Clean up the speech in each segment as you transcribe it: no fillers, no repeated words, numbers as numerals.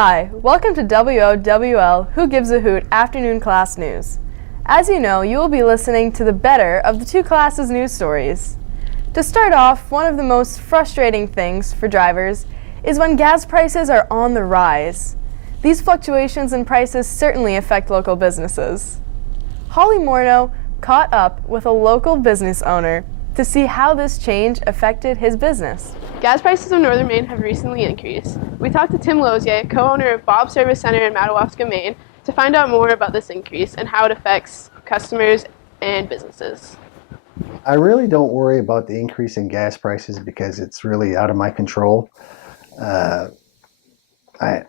Hi, welcome to WOWL Who Gives a Hoot Afternoon Class News. As you know, you will be listening to the better of the two classes' news stories. To start off, one of the most frustrating things for drivers is when gas prices are on the rise. These fluctuations in prices certainly affect local businesses. Holly Morneau caught up with a local business owner to see how this change affected his business. Gas prices in Northern Maine have recently increased. We talked to Tim Lozier, co-owner of Bob Service Center in Madawaska, Maine, to find out more about this increase and how it affects customers and businesses. I really don't worry about the increase in gas prices because it's really out of my control. I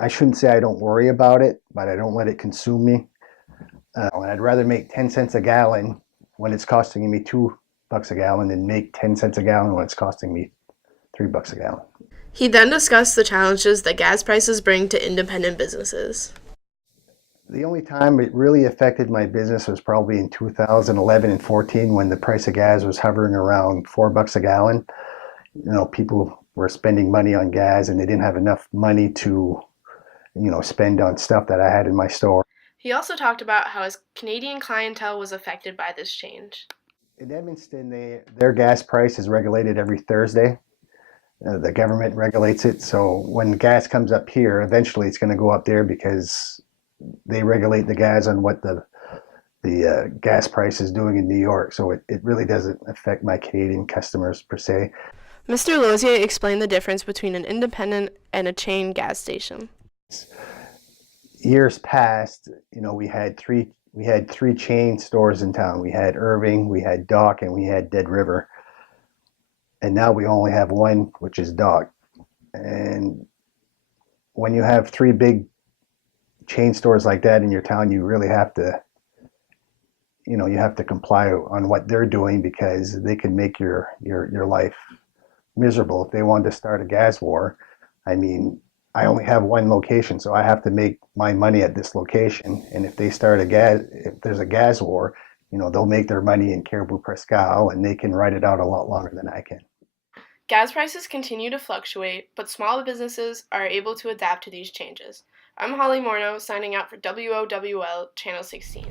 shouldn't say I don't worry about it, but I don't let it consume me. And I'd rather make 10 cents a gallon when it's costing me $2 a gallon than make 10 cents a gallon when it's costing me $3 a gallon. He then discussed the challenges that gas prices bring to independent businesses. The only time it really affected my business was probably in 2011 and 14 when the price of gas was hovering around $4 a gallon. You know, people were spending money on gas and they didn't have enough money to, spend on stuff that I had in my store. He also talked about how his Canadian clientele was affected by this change. In Evanston, their gas price is regulated every Thursday. The government regulates it, so when gas comes up here, eventually it's going to go up there because they regulate the gas on what the gas price is doing in New York. So it really doesn't affect my Canadian customers per se. Mr. Lozier explained the difference between an independent and a chain gas station. Years past, we had three chain stores in town. We had Irving, we had Dock, and we had Dead River. And now we only have one, which is Dock. And when you have three big chain stores like that in your town, you really have to, you have to comply on what they're doing because they can make your life miserable. If they wanted to start a gas war, I only have one location, so I have to make my money at this location. And if they start if there's a gas war, they'll make their money in Caribou Prescal and they can ride it out a lot longer than I can. Gas prices continue to fluctuate, but small businesses are able to adapt to these changes. I'm Holly Morneau, signing out for WOWL Channel 16.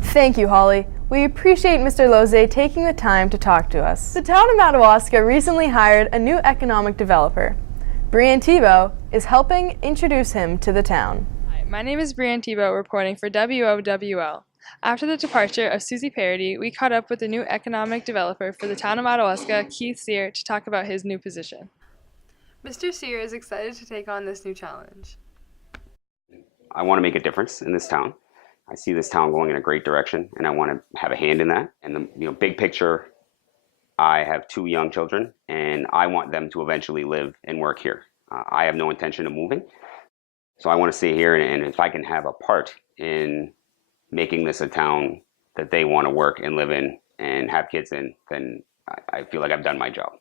Thank you, Holly. We appreciate Mr. Lozier taking the time to talk to us. The town of Madawaska recently hired a new economic developer. Brianne Thibault is helping introduce him to the town. Hi, my name is Brianne Thibault reporting for WOWL. After the departure of Susie Parody, we caught up with the new economic developer for the town of Madawaska, Keith Sear, to talk about his new position. Mr. Sear is excited to take on this new challenge. I want to make a difference in this town. I see this town going in a great direction, and I want to have a hand in that. And the big picture, I have 2 young children, and I want them to eventually live and work here. I have no intention of moving, so I want to stay here. And if I can have a part in making this a town that they want to work and live in and have kids in, then I feel like I've done my job.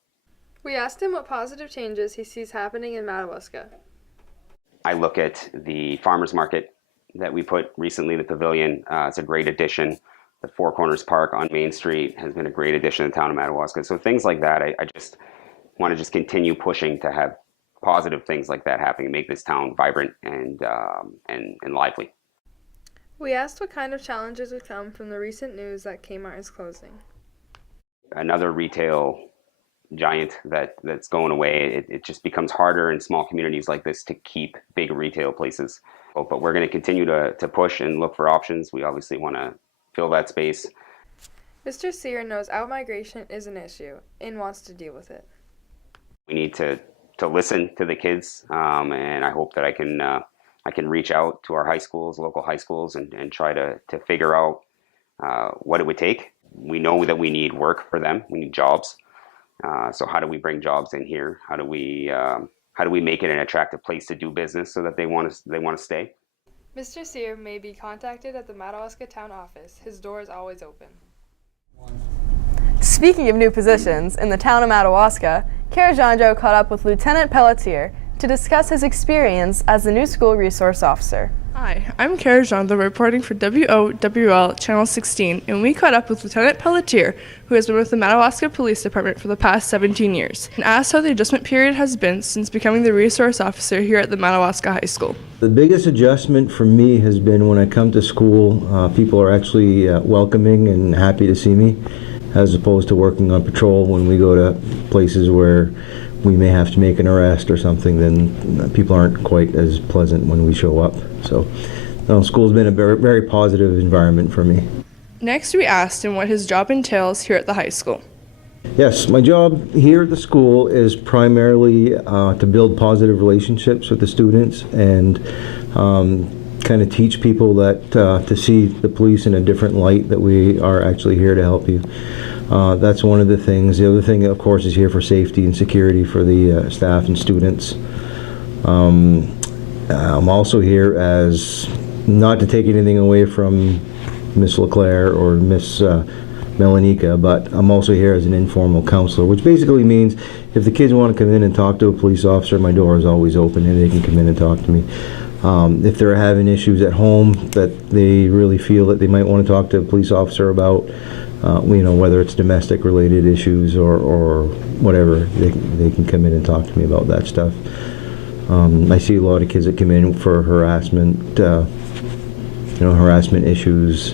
We asked him what positive changes he sees happening in Madawaska. I look at the farmers market that we put recently, the pavilion. It's a great addition. The Four Corners Park on Main Street has been a great addition to the town of Madawaska. So things like that, I just want to continue pushing to have positive things like that happening, make this town vibrant and lively. We asked what kind of challenges would come from the recent news that Kmart is closing. Another retail giant that's going away. It just becomes harder in small communities like this to keep big retail places. But we're going to continue to push and look for options. We obviously want to fill that space. Mr. Sear knows out-migration is an issue and wants to deal with it. We need to listen to the kids, and I hope that I can reach out to our high schools, local high schools, and try to figure out what it would take. We know that we need work for them. We need jobs. So how do we bring jobs in here? How do we make it an attractive place to do business so that they want to stay? Mr. Sear may be contacted at the Madawaska Town Office. His door is always open. Speaking of new positions, in the town of Madawaska, Carajandro caught up with Lieutenant Pelletier to discuss his experience as the new school resource officer. Hi, I'm Kara Jonathan reporting for WOWL Channel 16, and we caught up with Lieutenant Pelletier, who has been with the Madawaska Police Department for the past 17 years, and asked how the adjustment period has been since becoming the resource officer here at the Madawaska High School. The biggest adjustment for me has been when I come to school, people are actually welcoming and happy to see me, as opposed to working on patrol when we go to places where we may have to make an arrest or something. Then people aren't quite as pleasant when we show up. So school's been a very, very positive environment for me. Next, we asked him what his job entails here at the high school. Yes, my job here at the school is primarily to build positive relationships with the students and kind of teach people that to see the police in a different light, that we are actually here to help you. That's one of the things. The other thing, of course, is here for safety and security for the staff and students. I'm also here as, not to take anything away from Miss LeClaire or Miss Melanika, but I'm also here as an informal counselor, which basically means if the kids want to come in and talk to a police officer, my door is always open and they can come in and talk to me. If they're having issues at home that they really feel that they might want to talk to a police officer about, whether it's domestic related issues or whatever, they can come in and talk to me about that stuff. I see a lot of kids that come in for harassment, harassment issues.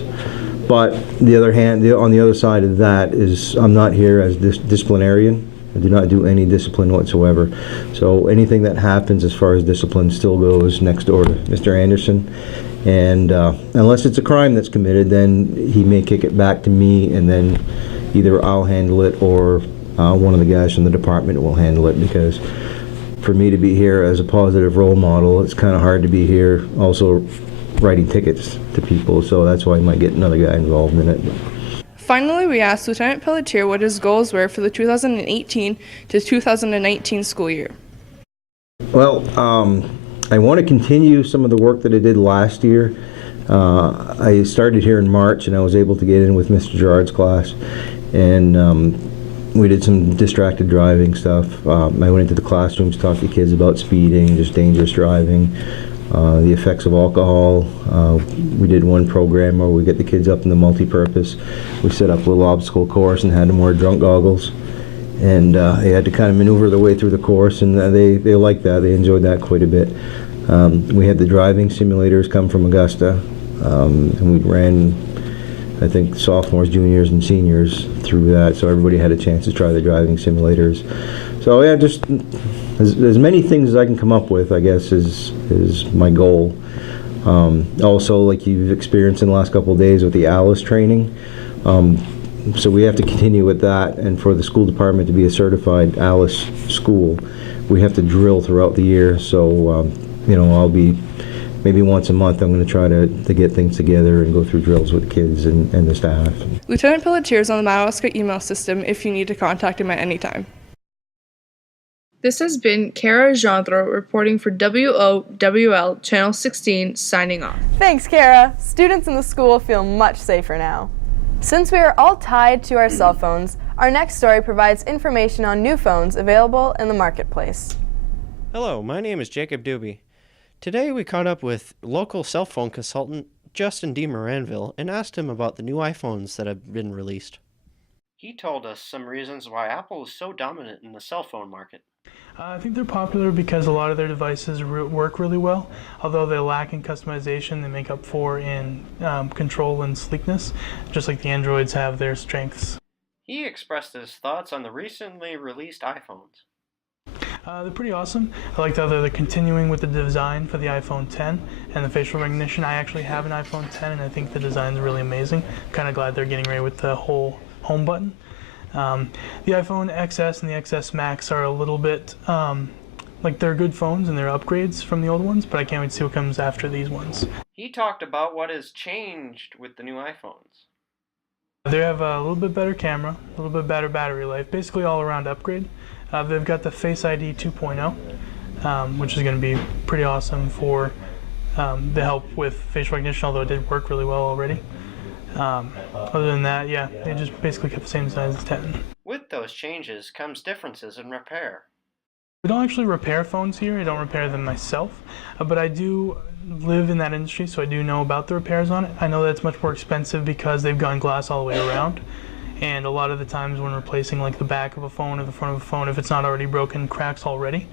But the other hand, on the other side of that is I'm not here as disciplinarian. I do not do any discipline whatsoever. So anything that happens as far as discipline still goes next door to Mr. Anderson. And unless it's a crime that's committed, then he may kick it back to me, and then either I'll handle it or one of the guys from the department will handle it, because for me to be here as a positive role model, it's kind of hard to be here also writing tickets to people, so that's why I might get another guy involved in it. Finally, we asked Lieutenant Pelletier what his goals were for the 2018 to 2019 school year. Well, I want to continue some of the work that I did last year. I started here in March, and I was able to get in with Mr. Gerard's class, and we did some distracted driving stuff. I went into the classrooms, talked to kids about speeding, just dangerous driving, the effects of alcohol. We did one program where we get the kids up in the multi-purpose. We set up a little obstacle course and had them wear drunk goggles. And they had to kind of maneuver their way through the course, and they liked that. They enjoyed that quite a bit. We had the driving simulators come from Augusta, and we ran, I think, sophomores, juniors, and seniors through that, so everybody had a chance to try the driving simulators. So yeah, just as many things as I can come up with, I guess, is my goal. Also, like you've experienced in the last couple of days with the ALICE training, so we have to continue with that, and for the school department to be a certified ALICE school, we have to drill throughout the year. So I'll be, maybe once a month, I'm going to try to get things together and go through drills with kids and the staff. Lieutenant Pelletier is on the Madawaska email system if you need to contact him at any time. This has been Kara Gendro reporting for WOWL Channel 16, signing off. Thanks, Kara. Students in the school feel much safer now. Since we are all tied to our cell phones, our next story provides information on new phones available in the marketplace. Hello, my name is Jacob Doobie. Today we caught up with local cell phone consultant Justin D. Moranville and asked him about the new iPhones that have been released. He told us some reasons why Apple is so dominant in the cell phone market. I think they're popular because a lot of their devices work really well. Although they lack in customization, they make up for in control and sleekness, just like the Androids have their strengths. He expressed his thoughts on the recently released iPhones. They're pretty awesome. I like how they're continuing with the design for the iPhone 10 and the facial recognition. I actually have an iPhone 10 and I think the design is really amazing. I'm kind of glad they're getting away with the whole home button. The iPhone XS and the XS Max are a little bit like they're good phones and they're upgrades from the old ones, but I can't wait to see what comes after these ones. He talked about what has changed with the new iPhones. They have a little bit better camera, a little bit better battery life, basically all around upgrade. They've got the Face ID 2.0, which is going to be pretty awesome for the help with facial recognition, although it did work really well already. Other than that, yeah, they just basically kept the same design as the 10. With those changes comes differences in repair. We don't actually repair phones here. I don't repair them myself, but I do live in that industry, so I do know about the repairs on it. I know that it's much more expensive because they've gone glass all the way around, and a lot of the times when replacing like the back of a phone or the front of a phone, if it's not already broken, cracks already,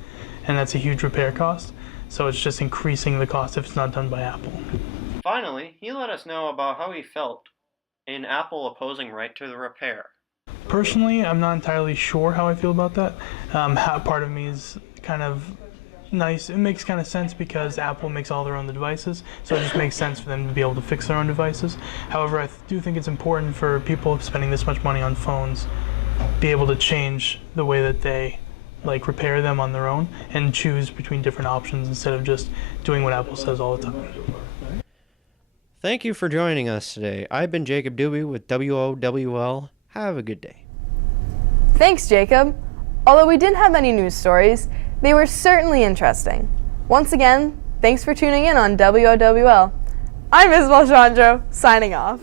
and that's a huge repair cost. So it's just increasing the cost if it's not done by Apple. Finally, he let us know about how he felt in Apple opposing right to the repair. Personally, I'm not entirely sure how I feel about that. Part of me is kind of nice. It makes kind of sense because Apple makes all their own devices, so it just makes sense for them to be able to fix their own devices. However, I do think it's important for people spending this much money on phones be able to change the way that they repair them on their own and choose between different options instead of just doing what Apple says all the time. Thank you for joining us today. I've been Jacob Doobie with WOWL. Have a good day. Thanks, Jacob. Although we didn't have any news stories, they were certainly interesting. Once again, thanks for tuning in on WOWL. I'm Isabel Chandro, signing off.